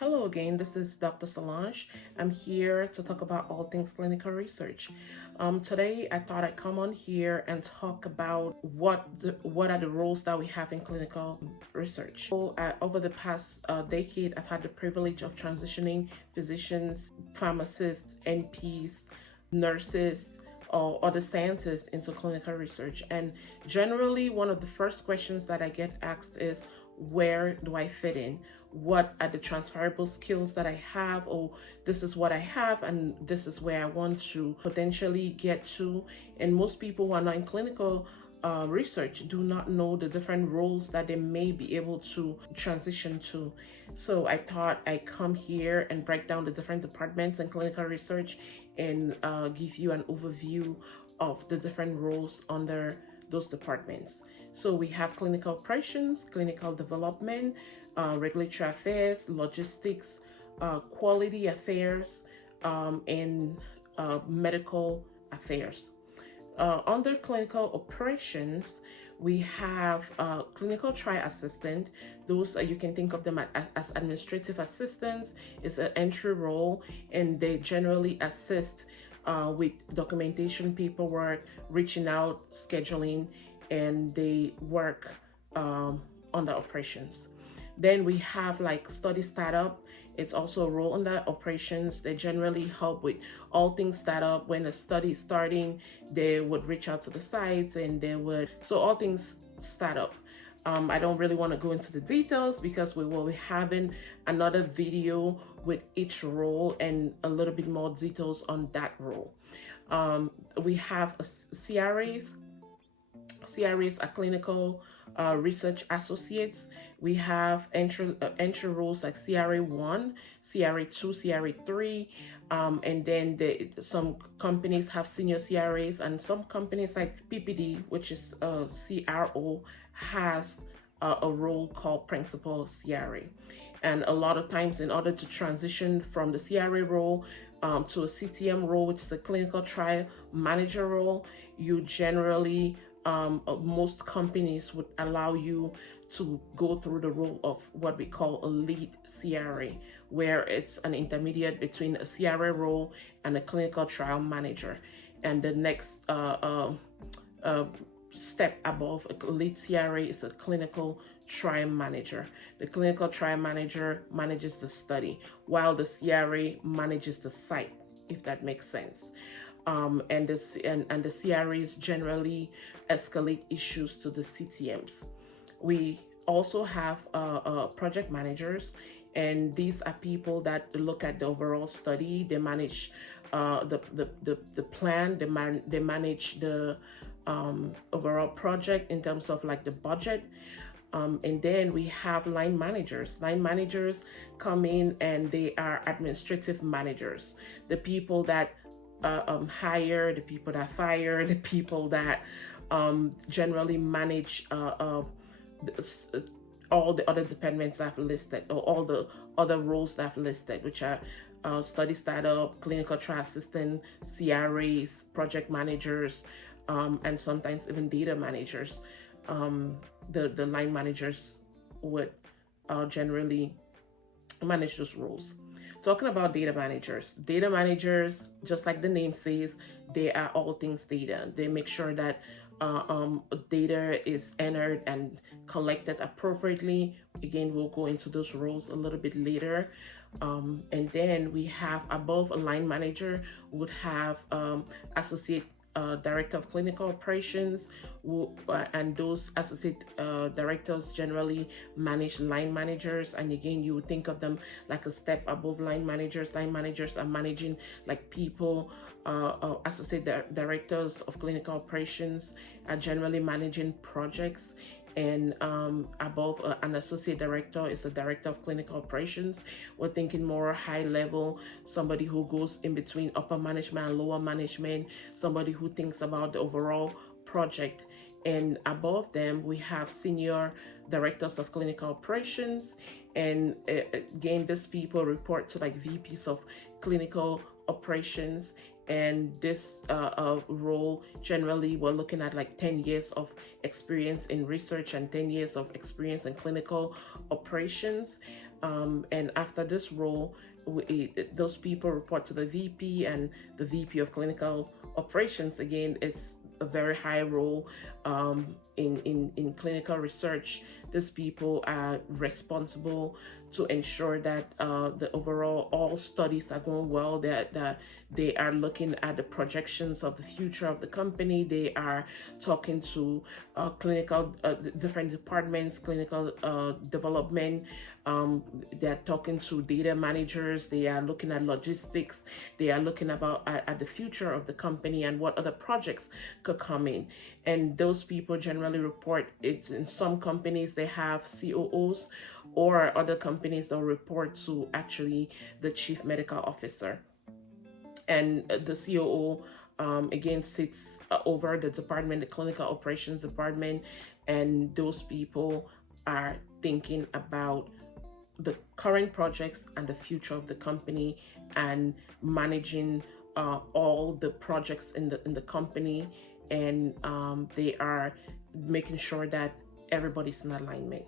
Hello again, this is Dr. Solange. I'm here to talk about all things clinical research. Today, I thought I'd come on here and talk about what are the roles that we have in clinical research. Over the past decade, I've had the privilege of transitioning physicians, pharmacists, NPs, nurses, or other scientists into clinical research. And generally, one of the first questions that I get asked is, where do I fit in? What are the transferable skills that I have? Or this is what I have, and this is where I want to potentially get to. And most people who are not in clinical research do not know the different roles that they may be able to transition to. So I thought I'd come here and break down the different departments in clinical research and give you an overview of the different roles under those departments. So we have clinical operations, clinical development, regulatory affairs, logistics, quality affairs, and medical affairs. Under clinical operations, we have clinical trial assistant. Those you can think of them as administrative assistants. It's an entry role, and they generally assist with documentation, paperwork, reaching out, scheduling, and they work on the operations. Then we have like study startup. It's also a role in the operations. They generally help with all things startup. When a study is starting, they would reach out to the sites and they would, so all things startup. I don't really want to go into the details because we will be having another video with each role and a little bit more details on that role. We have CRAs. CRAs are clinical research associates. We have entry roles like CRA 1, CRA 2, CRA 3, and then some companies have senior CRAs, and some companies like PPD, which is CRO, has a role called principal CRA. And a lot of times, in order to transition from the CRA role to a CTM role, which is a clinical trial manager role, you generally most companies would allow you to go through the role of what we call a lead CRA, where it's an intermediate between a CRA role and a clinical trial manager. And the next step above a lead CRA is a clinical trial manager. The clinical trial manager manages the study, while the CRA manages the site, if that makes sense. And the CRAs generally escalate issues to the CTMs. We also have project managers, and these are people that look at the overall study. They manage the plan. They manage the overall project in terms of like the budget. And then we have line managers. Line managers come in and they are administrative managers, the people that hire, the people that fire, the people that generally manage all the other departments I've listed, or all the other roles I've listed, which are study startup, clinical trial assistant, CRAs, project managers, and sometimes even data managers. The line managers would generally manage those roles. Talking about data managers, just like the name says, they are all things data. They make sure that data is entered and collected appropriately. Again, we'll go into those roles a little bit later. And then we have above a line manager would have associate director of clinical operations, and those associate directors generally manage line managers. And again, you would think of them like a step above line managers. Line managers are managing like people. Associate directors of clinical operations are generally managing projects, and above an associate director is a director of clinical operations. We're thinking more high level, somebody who goes in between upper management and lower management, somebody who thinks about the overall project. And above them we have senior directors of clinical operations, and again, these people report to like VPs of clinical operations. And this role, generally we're looking at like 10 years of experience in research and 10 years of experience in clinical operations. And after this role, those people report to the VP, and the VP of clinical operations. Again, it's a very high role in clinical research. These people are responsible to ensure that the overall all studies are going well, that they are looking at the projections of the future of the company. They are talking to clinical different departments, clinical development. They're talking to data managers. They are looking at logistics. They are looking at the future of the company and what other projects could come in. And those people generally report it. In some companies they have COOs, or other companies they'll report to actually the chief medical officer. And the COO again sits over the department, the clinical operations department, and those people are thinking about the current projects and the future of the company, and managing all the projects in the company, and they are making sure that everybody's in alignment.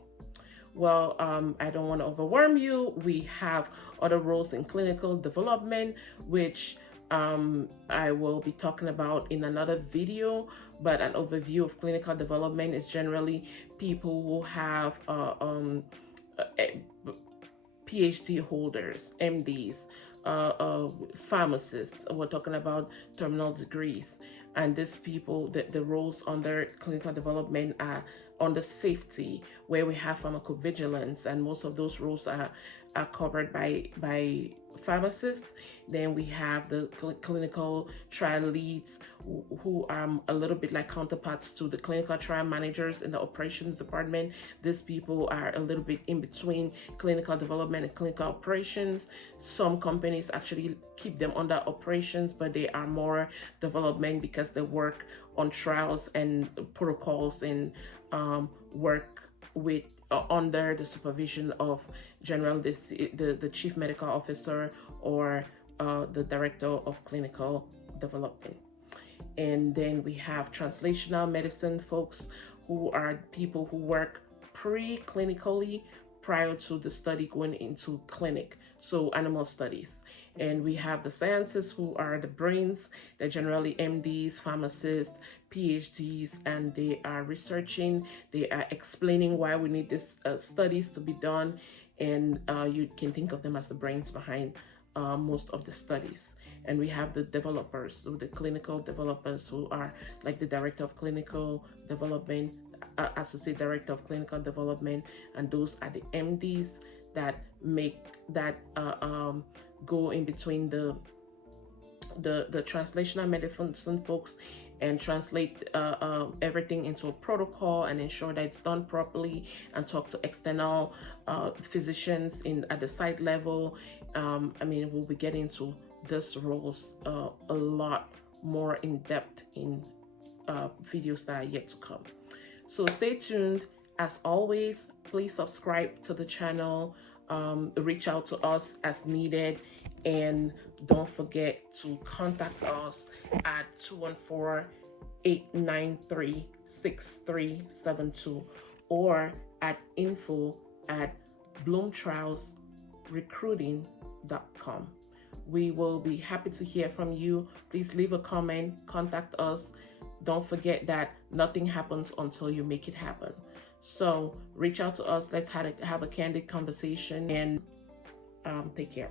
Well, I don't want to overwhelm you. We have other roles in clinical development, which I will be talking about in another video. But an overview of clinical development is generally people who have PhD holders, MDs, pharmacists. We're talking about terminal degrees. And these people, the roles under clinical development are under safety, where we have pharmacovigilance, and most of those roles are covered by pharmacists. Then we have the clinical trial leads, who are a little bit like counterparts to the clinical trial managers in the operations department. These people are a little bit in between clinical development and clinical operations. Some companies actually keep them under operations, but they are more development because they work on trials and protocols, and work with under the supervision of the chief medical officer, or the director of clinical development. And then we have translational medicine folks, who are people who work pre-clinically prior to the study going into clinic, so animal studies. And we have the scientists, who are the brains. They're generally MDs, pharmacists, PhDs, and they are researching, they are explaining why we need these studies to be done, and you can think of them as the brains behind most of the studies. And we have the developers, so the clinical developers, who are like the director of clinical development, associate director of clinical development, and those are the MDs that make that go in between the translational medicine folks, and translate everything into a protocol, and ensure that it's done properly, and talk to external physicians at the site level. I mean, we'll be getting into these roles a lot more in depth in videos that are yet to come. So stay tuned. As always, please subscribe to the channel, reach out to us as needed, and don't forget to contact us at 214-893-6372, or at info@bloomtrialsrecruiting.com. We will be happy to hear from you. Please leave a comment, contact us. Don't forget that nothing happens until you make it happen. So reach out to us. Let's have a candid conversation, and take care.